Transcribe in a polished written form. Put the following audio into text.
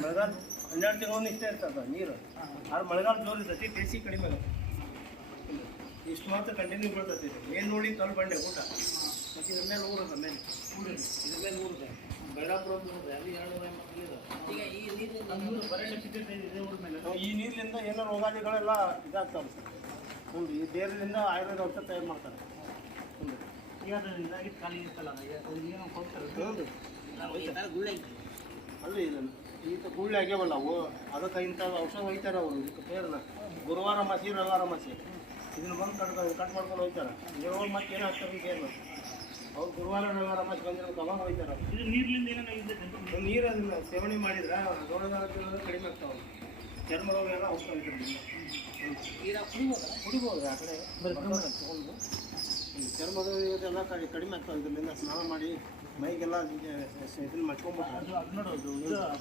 ಮಳೆಗಾಲ 12 ತಿಂಗಳು ಇಷ್ಟೇ ಇರ್ತದೆ ನೀರು. ಆದ್ರೆ ಮಳೆಗಾಲ ಜೋರು ಇರ್ತೈತಿ, ಟೇಸಿ ಕಡಿಮೆ ಆಗುತ್ತೆ. ಇಷ್ಟು ಮಾತ್ರ ಕಂಟಿನ್ಯೂ ಬೀಳ್ತೈತಿ. ಏನು ನೋಡಿ ಕಲ್ಲು ಬಂಡೆ ಊಟ ಮತ್ತು ಇದ್ರ ಮೇಲೆ ಊರದ ಮೇಲೆ ಇದ್ರ ಮೇಲೆ ಊರಿದೆ ಬೆಳಗಾಪುರ ಅಲ್ಲಿ 280 ಈಗ ಈ ನೀರಿನಿಂದ ಬರೀ ಇದೇ ಊರ ಮೇಲೆ ಈ ನೀರಿನಿಂದ ಏನೋ ರೋಗಾದಿಗಳೆಲ್ಲ ಇದಾಗ್ತಾವೆ ಸರ್. ಹ್ಞೂ ಈ ಬೇರಿನಿಂದ ಆಯುರ್ವೇದ ಔಷಧ ತಯಾರು ಮಾಡ್ತಾರೆ. ಹ್ಞೂ ಈಗ ಅದ್ರಿಂದ ಖಾಲಿ ಇರ್ತಲ್ಲ ಏನೋ ಕೊಡ್ತಾರೆ. ಹ್ಞೂ ಅಲ್ಲಿ ಈಗ ಗುಳ್ಳೆ ಆಗ್ಯಾವಲ್ಲ ಅವು, ಅದಕ್ಕೆ ಇಂಥ ಔಷಧ ಒಯ್ತಾರೆ ಅವರು. ಇದಕ್ಕೆ ಬೇರನ್ನ ಗುರುವಾರ ಮಾಸಿ ರವಿವಾರ ಮಾಸಿ ಇದನ್ನು ಬಂದು ಕಟ್ ಮಾಡ್ಕೊಂಡು ಹೋಗ್ತಾರೆ. ಇರೋರು ಮತ್ತೆ ಏನು ಹಾಕ್ತಾರೆ ಬೇರೆ ಅವ್ರು ಗುರುವಾರ ರವಿವಾರ ಮಾಸಿ ಬಂದಿರೋದು ಅವಾಗ ಹೋಗ್ತಾರೆ. ಇದು ನೀರಿನಿಂದ ಏನೇನು ನೀರು ಅದನ್ನು ಸೇವನೆ ಮಾಡಿದ್ರೆ ರೋಗಗಳು ಕಡಿಮೆ ಆಗ್ತಾವೆ. ಚರ್ಮ ರೋಗ ಎಲ್ಲ ಹೋಗ್ತಾವೆ. ಕುಡಿಬೋದು ಆ ಕಡೆ ತಗೊಂಡು ಚರ್ಮ ರೋಗ ಎಲ್ಲ ಕಡಿಮೆ ಆಗ್ತಾವೆ. ಇದರಿಂದ ಸ್ನಾನ ಮಾಡಿ ಮೈಗೆಲ್ಲ ಇದನ್ನು ಮಾಡ್ಕೊಂಡ್ಬಿಟ್ಟು